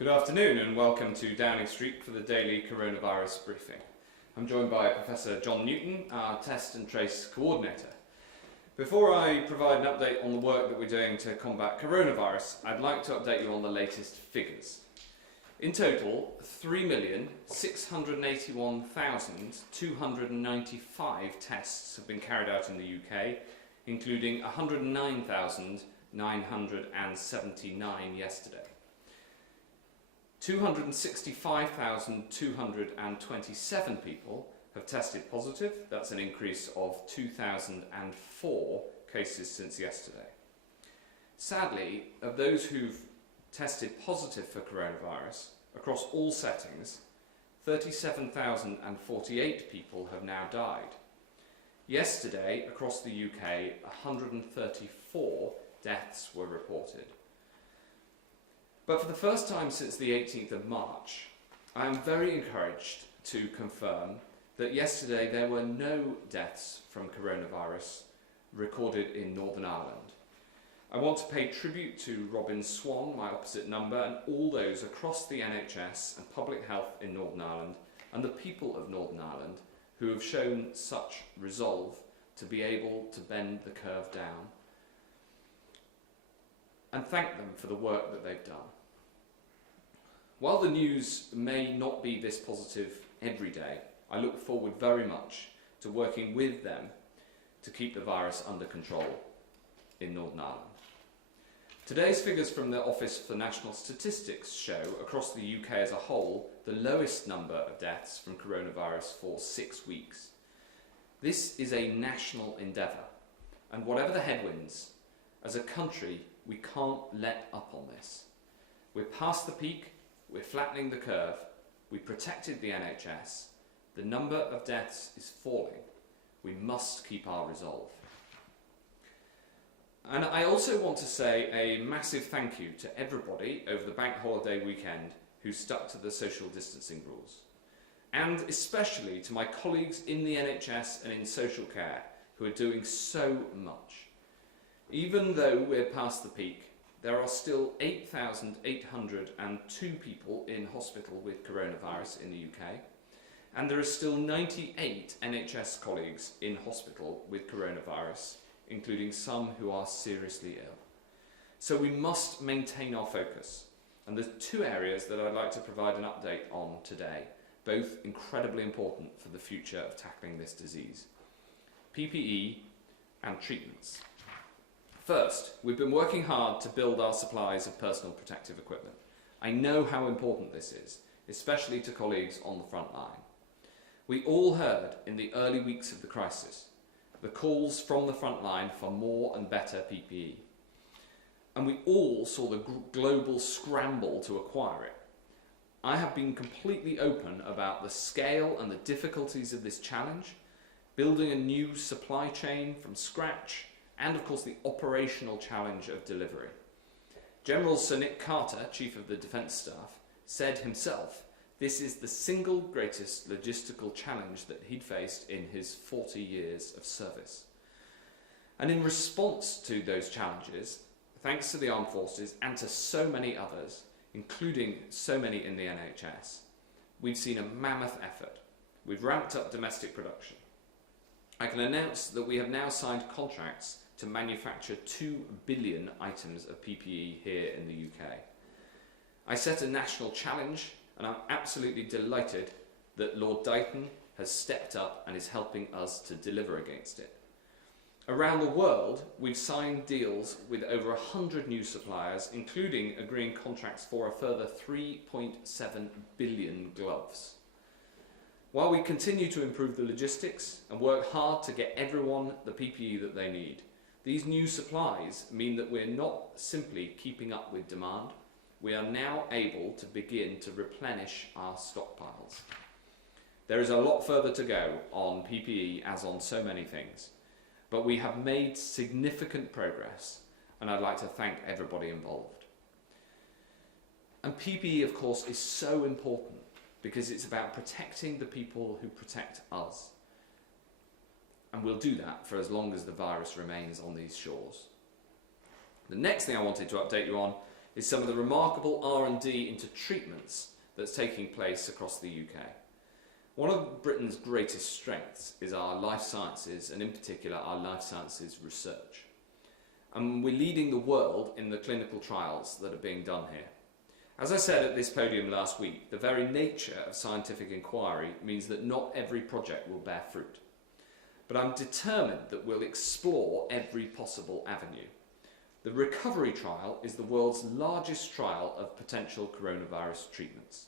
Good afternoon and welcome to Downing Street for the daily coronavirus briefing. I'm joined by Professor John Newton, our Test and Trace Coordinator. Before I provide an update on the work that we're doing to combat coronavirus, I'd like to update you on the latest figures. In total, 3,681,295 tests have been carried out in the UK, including 109,979 yesterday. 265,227 people have tested positive. That's an increase of 2,004 cases since yesterday. Sadly, of those who've tested positive for coronavirus, across all settings, 37,048 people have now died. Yesterday, across the UK, 134 deaths were reported. But for the first time since the 18th of March, I am very encouraged to confirm that yesterday there were no deaths from coronavirus recorded in Northern Ireland. I want to pay tribute to Robin Swan, my opposite number, and all those across the NHS and public health in Northern Ireland and the people of Northern Ireland who have shown such resolve to be able to bend the curve down, and thank them for the work that they've done. While the news may not be this positive every day, I look forward very much to working with them to keep the virus under control in Northern Ireland. Today's figures from the Office for National Statistics show, across the UK as a whole, the lowest number of deaths from coronavirus for 6 weeks. This is a national endeavour, and whatever the headwinds, as a country, we can't let up on this. We're past the peak, we're flattening the curve, we protected the NHS, the number of deaths is falling. We must keep our resolve. And I also want to say a massive thank you to everybody over the bank holiday weekend who stuck to the social distancing rules. And especially to my colleagues in the NHS and in social care who are doing so much. Even though we're past the peak, there are still 8,802 people in hospital with coronavirus in the UK, and there are still 98 NHS colleagues in hospital with coronavirus, including some who are seriously ill. So we must maintain our focus, and there's two areas that I'd like to provide an update on today, both incredibly important for the future of tackling this disease: PPE and treatments. First, we've been working hard to build our supplies of personal protective equipment. I know how important this is, especially to colleagues on the front line. We all heard in the early weeks of the crisis the calls from the front line for more and better PPE. And we all saw the global scramble to acquire it. I have been completely open about the scale and the difficulties of this challenge, building a new supply chain from scratch, and of course the operational challenge of delivery. General Sir Nick Carter, Chief of the Defence Staff, said himself this is the single greatest logistical challenge that he'd faced in his 40 years of service. And in response to those challenges, thanks to the armed forces and to so many others, including so many in the NHS, we've seen a mammoth effort. We've ramped up domestic production. I can announce that we have now signed contracts to manufacture 2 billion items of PPE here in the UK. I set a national challenge, and I'm absolutely delighted that Lord Dighton has stepped up and is helping us to deliver against it. Around the world, we've signed deals with over 100 new suppliers, including agreeing contracts for a further 3.7 billion gloves. While we continue to improve the logistics and work hard to get everyone the PPE that they need, these new supplies mean that we're not simply keeping up with demand, we are now able to begin to replenish our stockpiles. There is a lot further to go on PPE, as on so many things, but we have made significant progress, and I'd like to thank everybody involved. And PPE, of course, is so important because it's about protecting the people who protect us. And we'll do that for as long as the virus remains on these shores. The next thing I wanted to update you on is some of the remarkable R&D into treatments that's taking place across the UK. One of Britain's greatest strengths is our life sciences, and in particular our life sciences research. And we're leading the world in the clinical trials that are being done here. As I said at this podium last week, the very nature of scientific inquiry means that not every project will bear fruit. But I'm determined that we'll explore every possible avenue. The recovery trial is the world's largest trial of potential coronavirus treatments.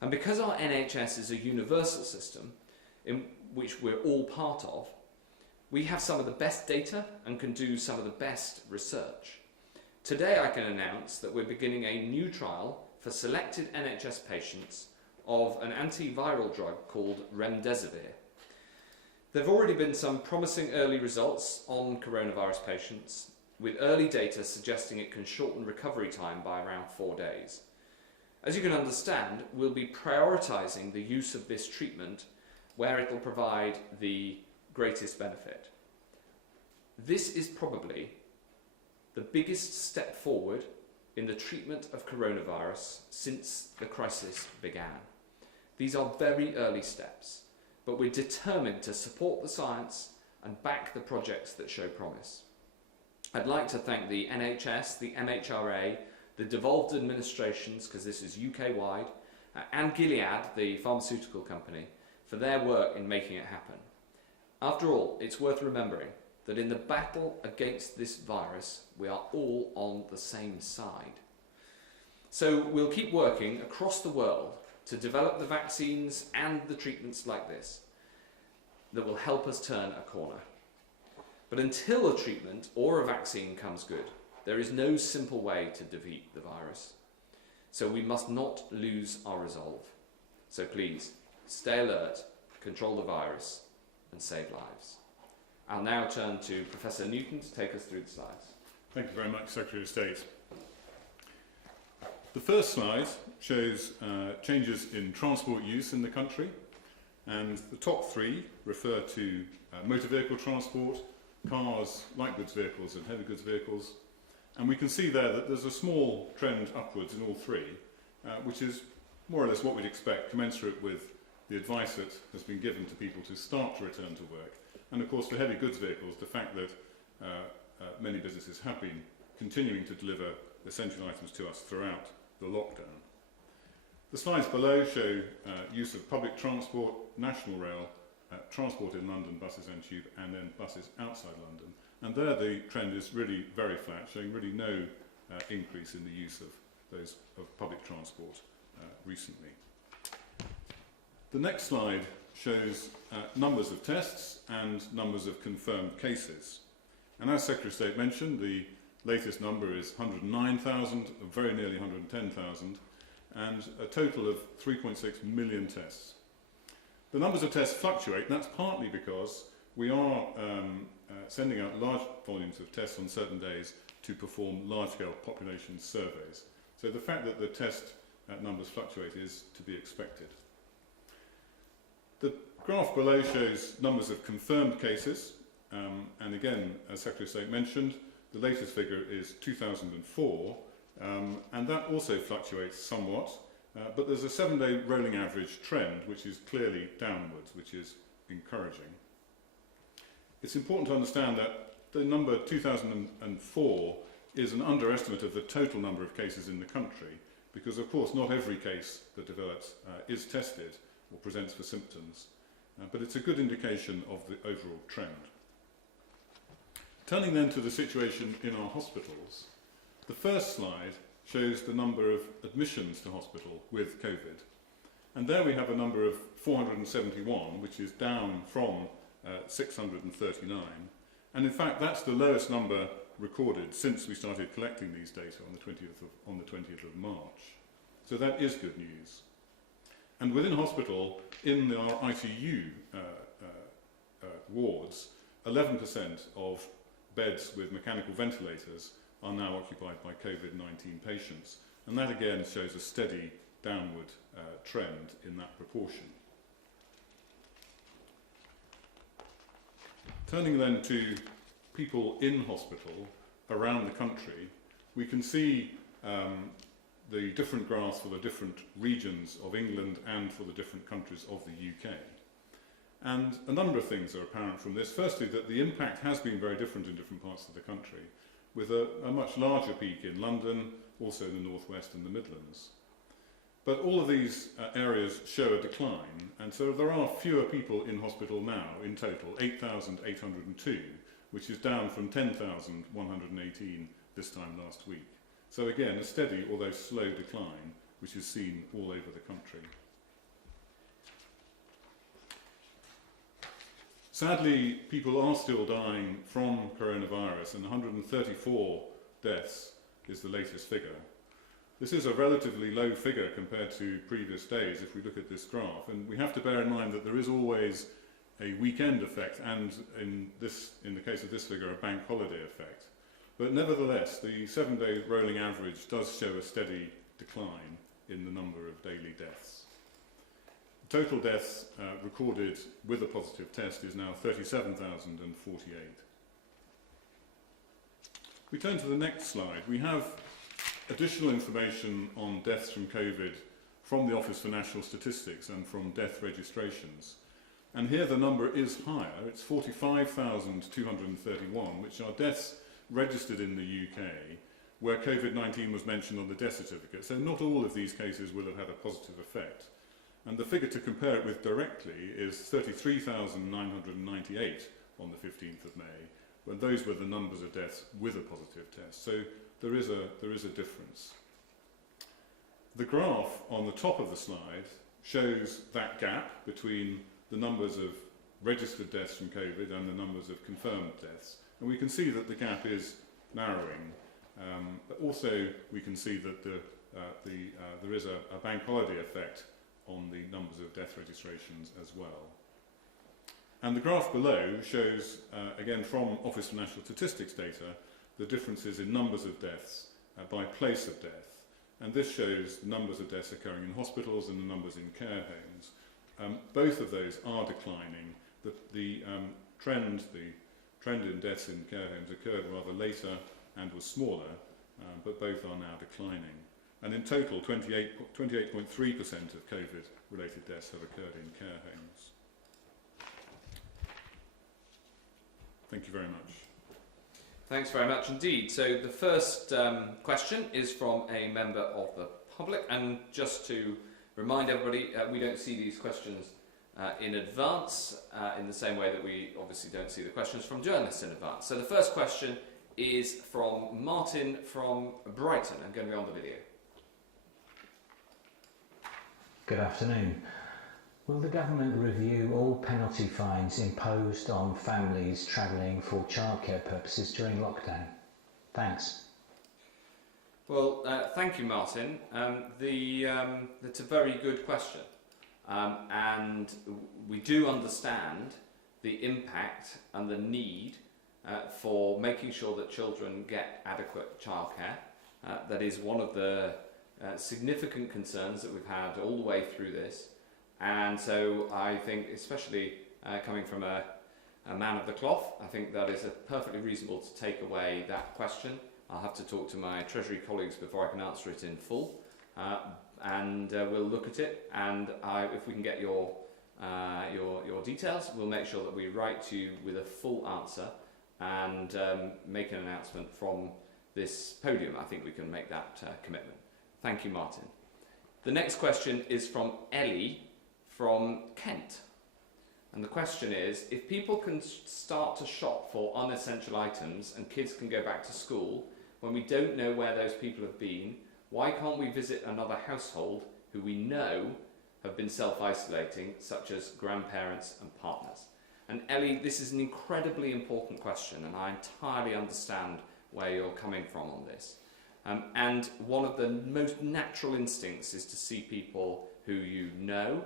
And because our NHS is a universal system, in which we're all part of, we have some of the best data and can do some of the best research. Today I can announce that we're beginning a new trial for selected NHS patients of an antiviral drug called remdesivir. There have already been some promising early results on coronavirus patients, with early data suggesting it can shorten recovery time by around 4 days. As you can understand, we'll be prioritising the use of this treatment where it will provide the greatest benefit. This is probably the biggest step forward in the treatment of coronavirus since the crisis began. These are very early steps, but we're determined to support the science and back the projects that show promise. I'd like to thank the NHS, the MHRA, the devolved administrations, because this is UK-wide, and Gilead, the pharmaceutical company, for their work in making it happen. After all, it's worth remembering that in the battle against this virus, we are all on the same side. So we'll keep working across the world to develop the vaccines and the treatments like this that will help us turn a corner. But until a treatment or a vaccine comes good, there is no simple way to defeat the virus. So we must not lose our resolve. So please, stay alert, control the virus, and save lives. I'll now turn to Professor Newton to take us through the slides. Thank you very much, Secretary of State. The first slide shows changes in transport use in the country, and the top three refer to motor vehicle transport, cars, light goods vehicles and heavy goods vehicles. And we can see there that there's a small trend upwards in all three, which is more or less what we'd expect, commensurate with the advice that has been given to people to start to return to work. And of course, for heavy goods vehicles, the fact that many businesses have been continuing to deliver essential items to us throughout the lockdown. The slides below show use of public transport, national rail, transport in London, buses and tube, and then buses outside London. And there the trend is really very flat, showing really no increase in the use of those of public transport recently. The next slide shows numbers of tests and numbers of confirmed cases. And as Secretary of State mentioned, the latest number is 109,000, very nearly 110,000, and a total of 3.6 million tests. The numbers of tests fluctuate, and that's partly because we are sending out large volumes of tests on certain days to perform large-scale population surveys. So the fact that the test numbers fluctuate is to be expected. The graph below shows numbers of confirmed cases, and again, as Secretary of State mentioned, the latest figure is 2004, and that also fluctuates somewhat, but there's a 7-day rolling average trend which is clearly downwards, which is encouraging. It's important to understand that the number 2004 is an underestimate of the total number of cases in the country, because of course not every case that develops is tested or presents for symptoms, but it's a good indication of the overall trend. Turning then to the situation in our hospitals, the first slide shows the number of admissions to hospital with COVID. And there we have a number of 471, which is down from 639. And in fact, that's the lowest number recorded since we started collecting these data on the 20th of March. So that is good news. And within hospital, in our ITU wards, 11% of beds with mechanical ventilators are now occupied by COVID-19 patients. And that again shows a steady downward trend in that proportion. Turning then to people in hospital around the country, we can see the different graphs for the different regions of England and for the different countries of the UK. And a number of things are apparent from this. Firstly, that the impact has been very different in different parts of the country, with a much larger peak in London, also in the North West and the Midlands. But all of these areas show a decline, and so there are fewer people in hospital now in total, 8,802, which is down from 10,118 this time last week. So again, a steady, although slow decline, which is seen all over the country. Sadly, people are still dying from coronavirus, and 134 deaths is the latest figure. This is a relatively low figure compared to previous days if we look at this graph, and we have to bear in mind that there is always a weekend effect and, in the case of this figure, a bank holiday effect. But nevertheless, the 7-day rolling average does show a steady decline in the number of daily deaths. Total deaths recorded with a positive test is now 37,048. We turn to the next slide. We have additional information on deaths from COVID from the Office for National Statistics and from death registrations. And here the number is higher. It's 45,231, which are deaths registered in the UK where COVID-19 was mentioned on the death certificate. So not all of these cases will have had a positive effect. And the figure to compare it with directly is 33,998 on the 15th of May, when those were the numbers of deaths with a positive test. So there is a difference. The graph on the top of the slide shows that gap between the numbers of registered deaths from COVID and the numbers of confirmed deaths. And we can see that the gap is narrowing. But also we can see that there is a bank holiday effect on the numbers of death registrations as well. And the graph below shows, again from Office for National Statistics data, the differences in numbers of deaths by place of death. And this shows the numbers of deaths occurring in hospitals and the numbers in care homes. Both of those are declining. The trend in deaths in care homes occurred rather later and was smaller, but both are now declining. And in total, 28.3% of COVID-related deaths have occurred in care homes. Thank you very much. Thanks very much indeed. So the first question is from a member of the public, and just to remind everybody, we don't see these questions in advance in the same way that we obviously don't see the questions from journalists in advance. So the first question is from Martin from Brighton. I'm going to be on the video. Good afternoon. Will the government review all penalty fines imposed on families travelling for childcare purposes during lockdown? Thanks. Well, thank you, Martin. That's a very good question. And we do understand the impact and the need for making sure that children get adequate childcare. That is one of the significant concerns that we've had all the way through this. And so I think, especially coming from a man of the cloth, I think that is perfectly reasonable to take away that question. I'll have to talk to my Treasury colleagues before I can answer it in full. And we'll look at it, and if we can get your details, we'll make sure that we write to you with a full answer and make an announcement from this podium. I think we can make that commitment. Thank you, Martin. The next question is from Ellie from Kent. And the question is, if people can start to shop for unessential items and kids can go back to school, when we don't know where those people have been, why can't we visit another household who we know have been self-isolating, such as grandparents and partners? And Ellie, this is an incredibly important question, and I entirely understand where you're coming from on this. And one of the most natural instincts is to see people who you know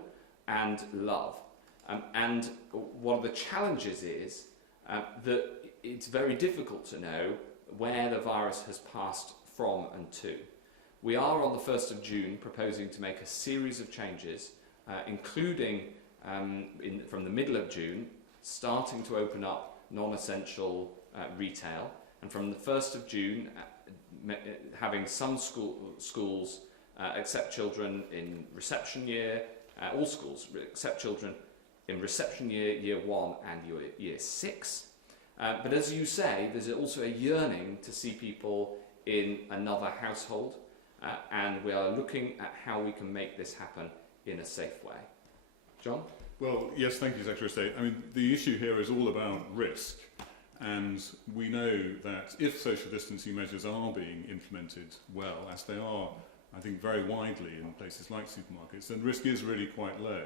and love. And one of the challenges is that it's very difficult to know where the virus has passed from and to. We are on the 1st of June proposing to make a series of changes, including from the middle of June, starting to open up non-essential retail. And from the 1st of June, having some schools accept children in reception year, all schools accept children in reception year, year 1 and year 6. But as you say, there's also a yearning to see people in another household, and we are looking at how we can make this happen in a safe way. John? Well, yes, thank you, Secretary of State. I mean, the issue here is all about risk, and we know that if social distancing measures are being implemented well, as they are, I think, very widely in places like supermarkets, then risk is really quite low.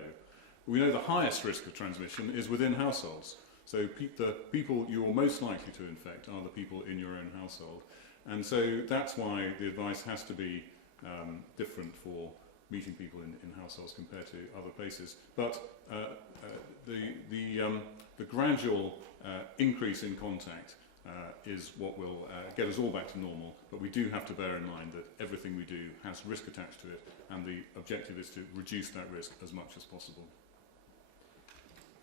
We know the highest risk of transmission is within households. So the people you're most likely to infect are the people in your own household. And so that's why the advice has to be different for meeting people in households compared to other places. But the gradual increase in contact is what will get us all back to normal. But we do have to bear in mind that everything we do has risk attached to it, and the objective is to reduce that risk as much as possible.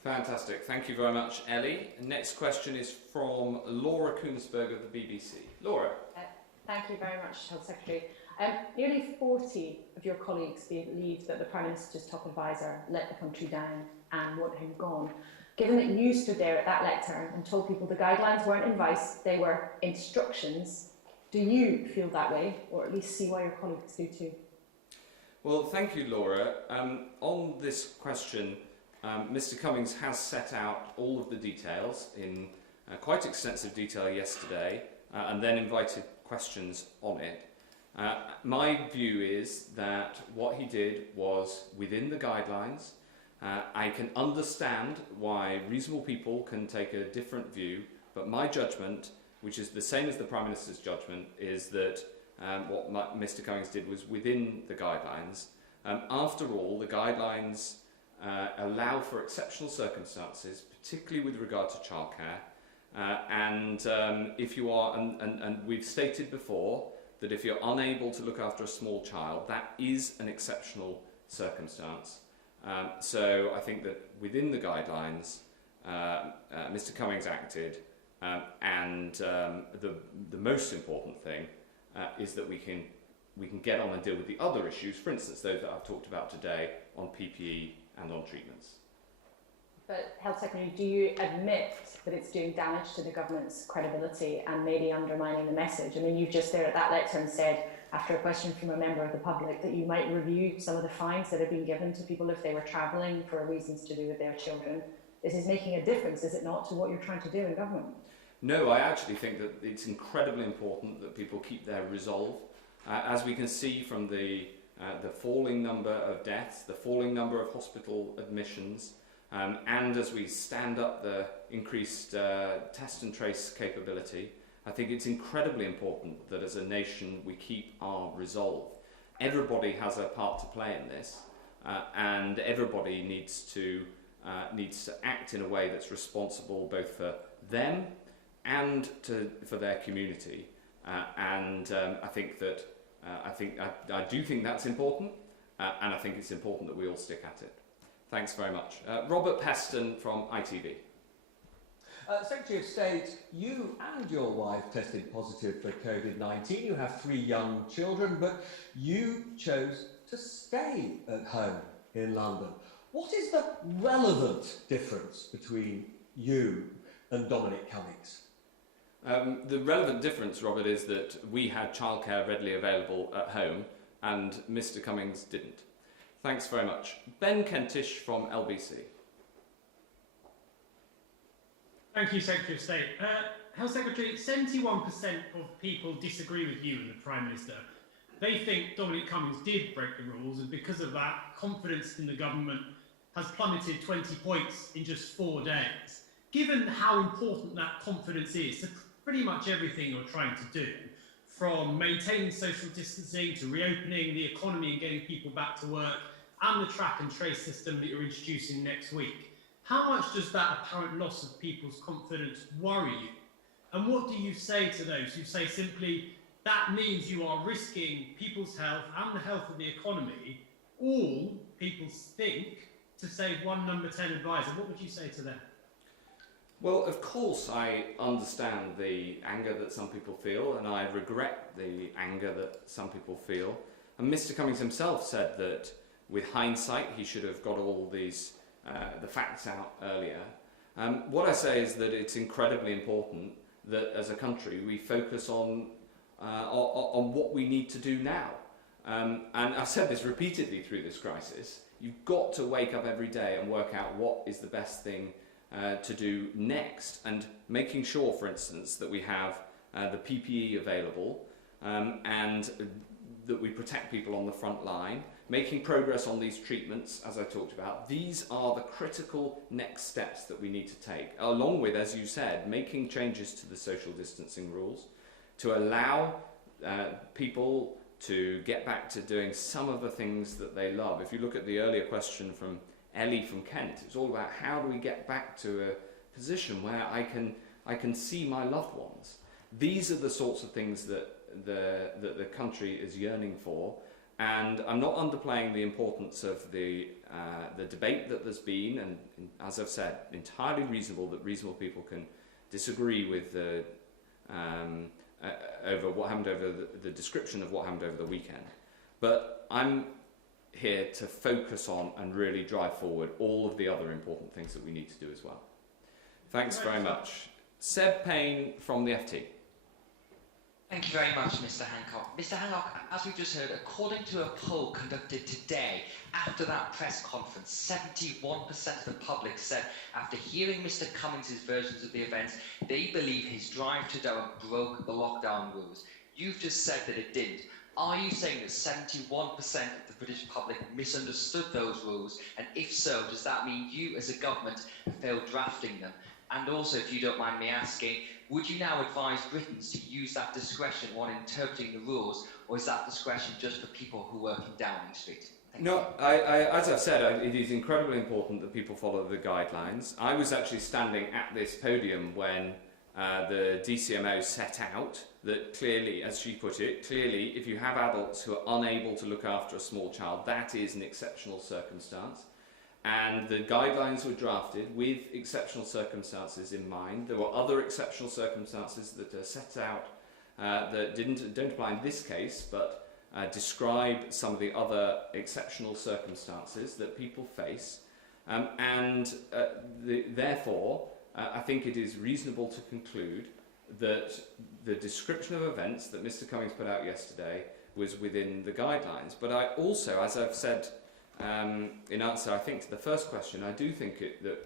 Fantastic. Thank you very much, Ellie. Next question is from Laura Koonsberg of the BBC. Laura. Thank you very much, Health Secretary. Nearly 40 of your colleagues believe that the Prime Minister's top advisor let the country down and want him gone. Given that you stood there at that lectern and told people the guidelines weren't advice, they were instructions, do you feel that way, or at least see why your colleagues do too? Well, thank you, Laura. On this question, Mr. Cummings has set out all of the details in quite extensive detail yesterday, and then invited questions on it. My view is that what he did was within the guidelines. I can understand why reasonable people can take a different view, but my judgment, which is the same as the Prime Minister's judgment, is that what Mr. Cummings did was within the guidelines. After all, the guidelines allow for exceptional circumstances, particularly with regard to childcare. If you are, and we've stated before that if you're unable to look after a small child, that is an exceptional circumstance. So I think that within the guidelines, Mr. Cummings acted, and the most important thing is that we can get on and deal with the other issues, for instance, those that I've talked about today on PPE and on treatments. But, Health Secretary, do you admit that it's doing damage to the government's credibility and maybe undermining the message? I mean, you've just there at that lectern said, after a question from a member of the public, that you might review some of the fines that have been given to people if they were travelling for reasons to do with their children. This is making a difference, is it not, to what you're trying to do in government? No, I actually think that it's incredibly important that people keep their resolve. As we can see from the falling number of deaths, the falling number of hospital admissions, and as we stand up the increased test and trace capability, I think it's incredibly important that as a nation we keep our resolve. Everybody has a part to play in this, and everybody needs to act in a way that's responsible both for them and for their community. I think that I do think that's important, and I think it's important that we all stick at it. Thanks very much. Robert Peston from ITV. Secretary of State, you and your wife tested positive for COVID-19. You have 3 young children, but you chose to stay at home in London. What is the relevant difference between you and Dominic Cummings? The relevant difference, Robert, is that we had childcare readily available at home and Mr. Cummings didn't. Thanks very much. Ben Kentish from LBC. Thank you, Secretary of State. Health Secretary, 71% of people disagree with you and the Prime Minister. They think Dominic Cummings did break the rules, and because of that, confidence in the government has plummeted 20 points in just 4 days. Given how important that confidence is to pretty much everything you're trying to do, from maintaining social distancing to reopening the economy and getting people back to work, and the track and trace system that you're introducing next week, how much does that apparent loss of people's confidence worry you? And what do you say to those who say simply, that means you are risking people's health and the health of the economy, all people think, to save one number 10 advisor? What would you say to them? Well, of course, I understand the anger that some people feel, and I regret the anger that some people feel. And Mr. Cummings himself said that, with hindsight, he should have got all these the facts out earlier. What I say is that it's incredibly important that, as a country, we focus on what we need to do now. And I've said this repeatedly through this crisis. You've got to wake up every day and work out what is the best thing to do next, and making sure, for instance, that we have the PPE available and that we protect people on the front line, making progress on these treatments, as I talked about. These are the critical next steps that we need to take, along with, as you said, making changes to the social distancing rules to allow people to get back to doing some of the things that they love. If you look at the earlier question from Ellie from Kent, it's all about how do we get back to a position where I can see my loved ones. These are the sorts of things that the country is yearning for, and I'm not underplaying the importance of the debate that there's been, and as I've said, entirely reasonable that reasonable people can disagree with the over what happened over the description of what happened over the weekend. But I'm here to focus on and really drive forward all of the other important things that we need to do as well. Thanks very much. Seb Payne from the FT. Thank you very much, Mr. Hancock. Mr. Hancock, as we just heard, according to a poll conducted today after that press conference, 71% of the public said after hearing Mr. Cummings' versions of the events, they believe his drive to Durham broke the lockdown rules. You've just said that it didn't. Are you saying that 71% of the British public misunderstood those rules? And if so, does that mean you as a government have failed drafting them? And also, if you don't mind me asking, would you now advise Britons to use that discretion when interpreting the rules, or is that discretion just for people who work in Downing Street? No, as I've said, it is incredibly important that people follow the guidelines. I was actually standing at this podium when the DCMO set out that clearly, as she put it, clearly if you have adults who are unable to look after a small child, that is an exceptional circumstance. And the guidelines were drafted with exceptional circumstances in mind. There were other exceptional circumstances that are set out that don't apply in this case, but describe some of the other exceptional circumstances that people face. Therefore, I think it is reasonable to conclude that the description of events that Mr. Cummings put out yesterday was within the guidelines. But I also, as I've said in answer, I think, to the first question, I do think that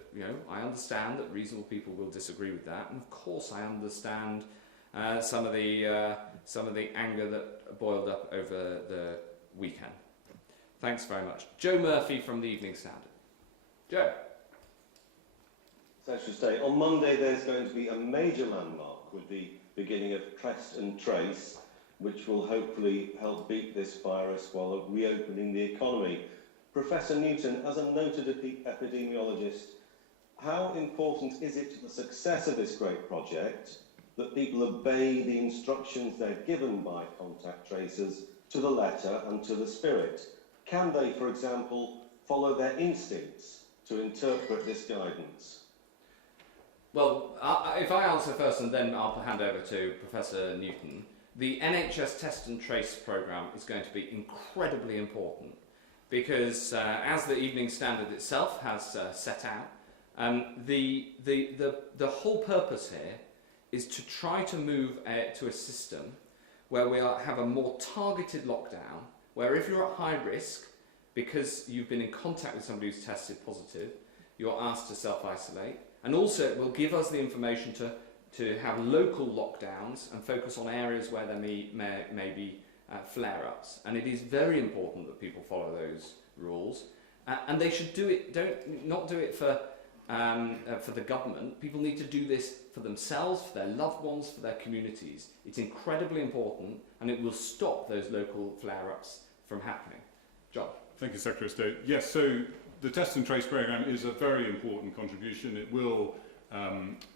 I understand that reasonable people will disagree with that, and of course I understand some of the anger that boiled up over the weekend. Thanks very much. Joe Murphy from the Evening Standard. Joe. Secretary of State, on Monday there's going to be a major landmark with the beginning of Test and Trace, which will hopefully help beat this virus while reopening the economy. Professor Newton, as a noted epidemiologist, how important is it to the success of this great project that people obey the instructions they're given by contact tracers to the letter and to the spirit? Can they, for example, follow their instincts to interpret this guidance? Well, if I answer first and then I'll hand over to Professor Newton, the NHS Test and Trace programme is going to be incredibly important because, as the Evening Standard itself has set out, the whole purpose here is to try to move to a system where we have a more targeted lockdown, where if you're at high risk, because you've been in contact with somebody who's tested positive, you're asked to self-isolate. And also it will give us the information to have local lockdowns and focus on areas where there may be flare-ups. And it is very important that people follow those rules. And they should do it, not do it for the government. People need to do this for themselves, for their loved ones, for their communities. It's incredibly important, and it will stop those local flare-ups from happening. John. Thank you, Secretary of State. Yes, so the Test and Trace programme is a very important contribution. It will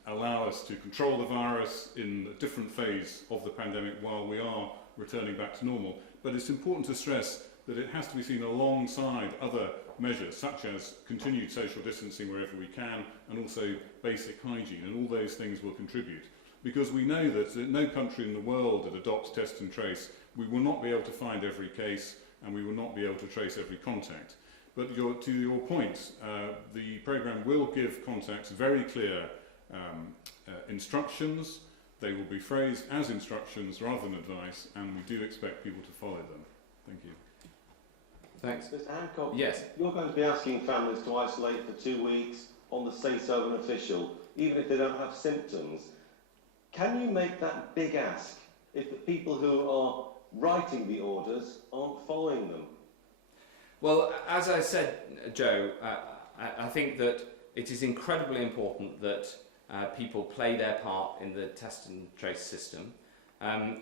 allow us to control the virus in a different phase of the pandemic while we are returning back to normal. But it's important to stress that it has to be seen alongside other measures, such as continued social distancing wherever we can, and also basic hygiene, and all those things will contribute. Because we know that no country in the world that adopts test and trace, we will not be able to find every case, and we will not be able to trace every contact. But to your point, the programme will give contacts very clear instructions. They will be phrased as instructions rather than advice, and we do expect people to follow them. Thank you. Thanks. Mr. Hancock, Yes. you're going to be asking families to isolate for 2 weeks on the say-so of an official, even if they don't have symptoms. Can you make that big ask if the people who are writing the orders aren't following them? Well, as I said, Joe, I think that it is incredibly important that people play their part in the test and trace system.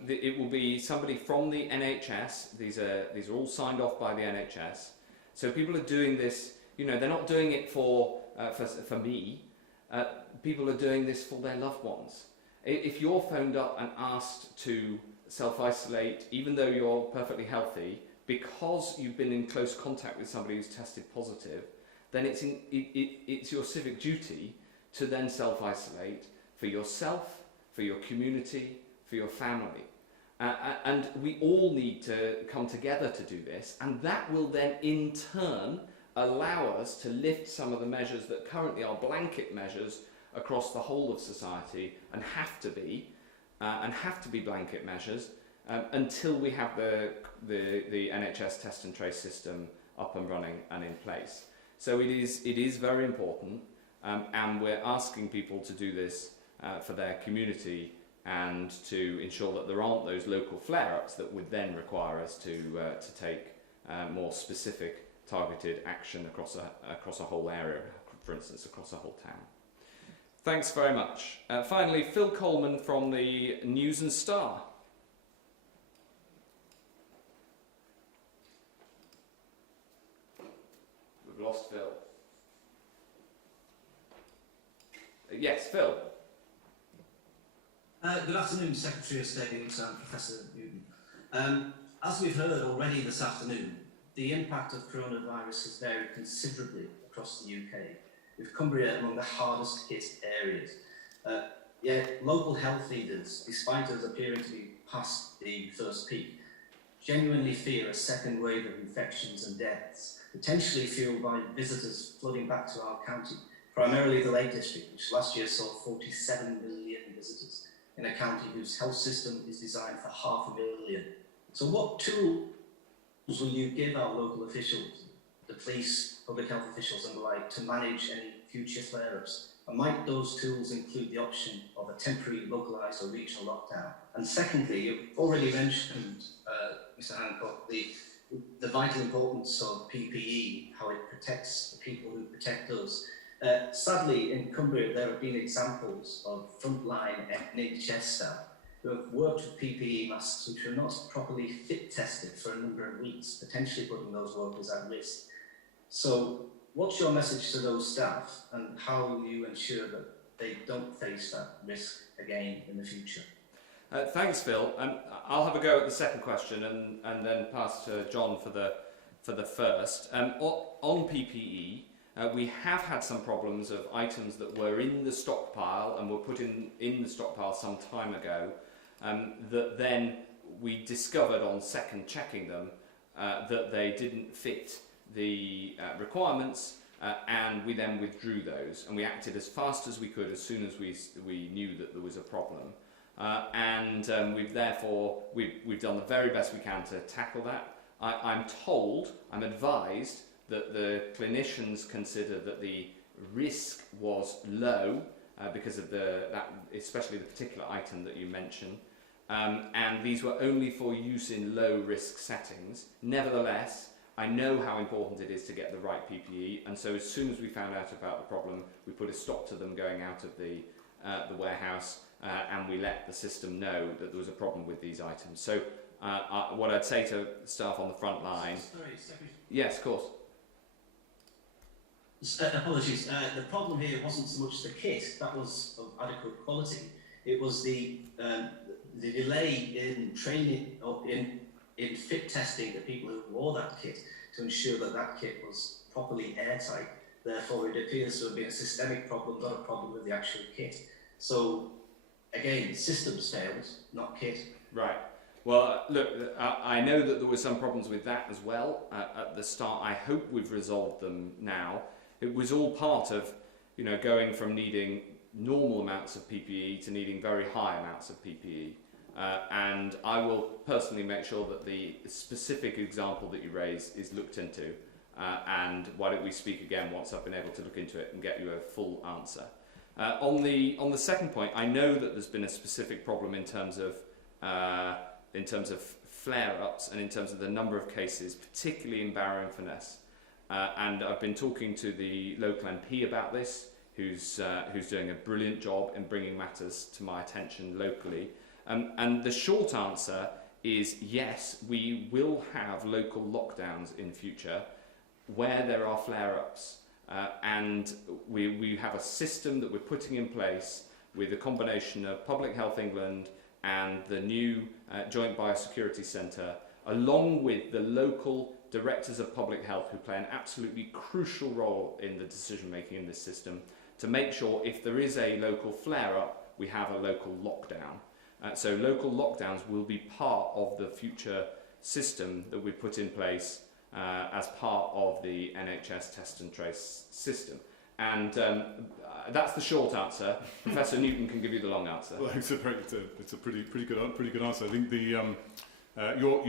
It will be somebody from the NHS. These are all signed off by the NHS. So people are doing this. You know, they're not doing it for me. People are doing this for their loved ones. If you're phoned up and asked to self-isolate, even though you're perfectly healthy, because you've been in close contact with somebody who's tested positive, then it's your civic duty to then self-isolate for yourself, for your community, for your family. And we all need to come together to do this, and that will then in turn allow us to lift some of the measures that currently are blanket measures across the whole of society and have to be blanket measures until we have the NHS test and trace system up and running and in place. So it is very important, and we're asking people to do this for their community and to ensure that there aren't those local flare-ups that would then require us to take more specific targeted action across a whole area, for instance, across a whole town. Thanks very much. Finally, Phil Coleman from the News and Star. We've lost Phil. Yes, Phil. Good afternoon, Secretary of State and Professor Newton. As we've heard already this afternoon, the impact of coronavirus has varied considerably across the UK, with Cumbria among the hardest hit areas. Yet local health leaders, despite us appearing to be past the first peak, genuinely fear a second wave of infections and deaths, potentially fueled by visitors flooding back to our county, primarily the Lake District, which last year saw 47 million visitors, in a county whose health system is designed for 500,000. So what tools will you give our local officials, the police, public health officials and the like, to manage any future flare-ups? And might those tools include the option of a temporary, localised or regional lockdown? And secondly, you've already mentioned, Mr Hancock, the vital importance of PPE, how it protects the people who protect us. Sadly, in Cumbria, there have been examples of frontline NHS staff who have worked with PPE masks which were not properly fit tested for a number of weeks, potentially putting those workers at risk. So, what's your message to those staff, and how will you ensure that they don't face that risk again in the future? Thanks, Phil. I'll have a go at the second question and then pass to John for the first. On PPE, we have had some problems of items that were in the stockpile and were put in the stockpile some time ago, that then we discovered on second checking them that they didn't fit the requirements, and we then withdrew those, and we acted as fast as we could as soon as we knew that there was a problem. We've done the very best we can to tackle that. I'm advised that the clinicians considered that the risk was low because of especially the particular item that you mentioned, and these were only for use in low risk settings. Nevertheless, I know how important it is to get the right PPE, and so as soon as we found out about the problem, we put a stop to them going out of the warehouse, and we let the system know that there was a problem with these items. So what I'd say to staff on the front line... Sorry, Secretary. Yes, of course. Apologies. The problem here wasn't so much the kit, that was of adequate quality. It was the delay in training, or in in fit testing the people who wore that kit to ensure that that kit was properly airtight. Therefore, it appears to have been a systemic problem, not a problem with the actual kit. So, again, systems failed, not kit. Right. Well, look, I know that there were some problems with that as well at the start. I hope we've resolved them now. It was all part of, going from needing normal amounts of PPE to needing very high amounts of PPE. And I will personally make sure that the specific example that you raise is looked into. And why don't we speak again once I've been able to look into it and get you a full answer. On the second point, I know that there's been a specific problem in terms of flare-ups and in terms of the number of cases, particularly in Barrow-in-Furness. And I've been talking to the local MP about this, who's doing a brilliant job in bringing matters to my attention locally. And the short answer is yes, we will have local lockdowns in future where there are flare-ups. And we have a system that we're putting in place with a combination of Public Health England and the new Joint Biosecurity Centre, along with the local directors of public health who play an absolutely crucial role in the decision making in this system, to make sure if there is a local flare-up, we have a local lockdown. So local lockdowns will be part of the future system that we put in place as part of the NHS test and trace system. And that's the short answer. Professor Newton can give you the long answer. Well, it's a pretty good answer. I think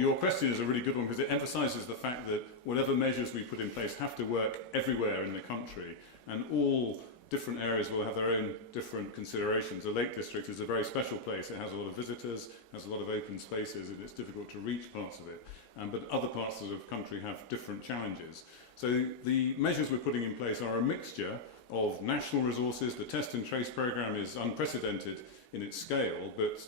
your question is a really good one because it emphasises the fact that whatever measures we put in place have to work everywhere in the country, and all different areas will have their own different considerations. The Lake District is a very special place. It has a lot of visitors, has a lot of open spaces, and it's difficult to reach parts of it. But other parts of the country have different challenges. So the measures we're putting in place are a mixture of national resources. The test and trace programme is unprecedented in its scale, but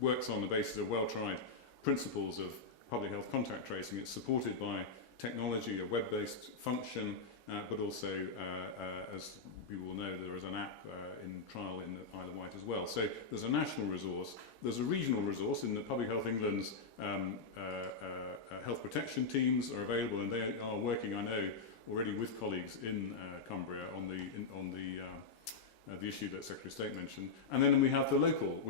works on the basis of well-tried principles of public health contact tracing. It's supported by technology, a web-based function, but also, as people will know, there is an app in trial in the Isle of Wight as well. So there's a national resource, there's a regional resource in the Public Health England's health protection teams are available, and they are working, I know, already with colleagues in Cumbria on the issue that Secretary of State mentioned. And then we have the local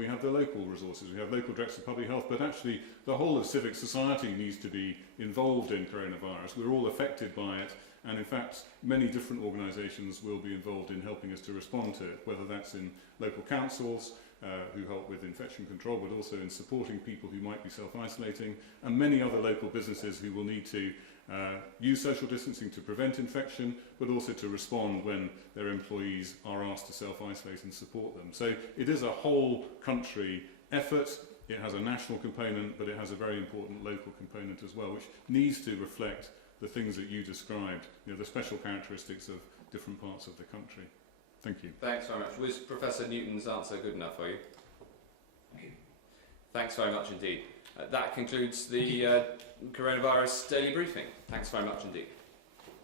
resources. We have local directors of public health, but actually the whole of civic society needs to be involved in coronavirus. We're all affected by it, and in fact many different organisations will be involved in helping us to respond to it, whether that's in local councils who help with infection control, but also in supporting people who might be self-isolating, and many other local businesses who will need to use social distancing to prevent infection, but also to respond when their employees are asked to self-isolate and support them. So it is a whole country effort. It has a national component, but it has a very important local component as well, which needs to reflect the things that you described, the special characteristics of different parts of the country. Thank you. Thanks very much. Was Professor Newton's answer good enough for you? Thank you. Thanks very much indeed. That concludes the coronavirus daily briefing. Thanks very much indeed.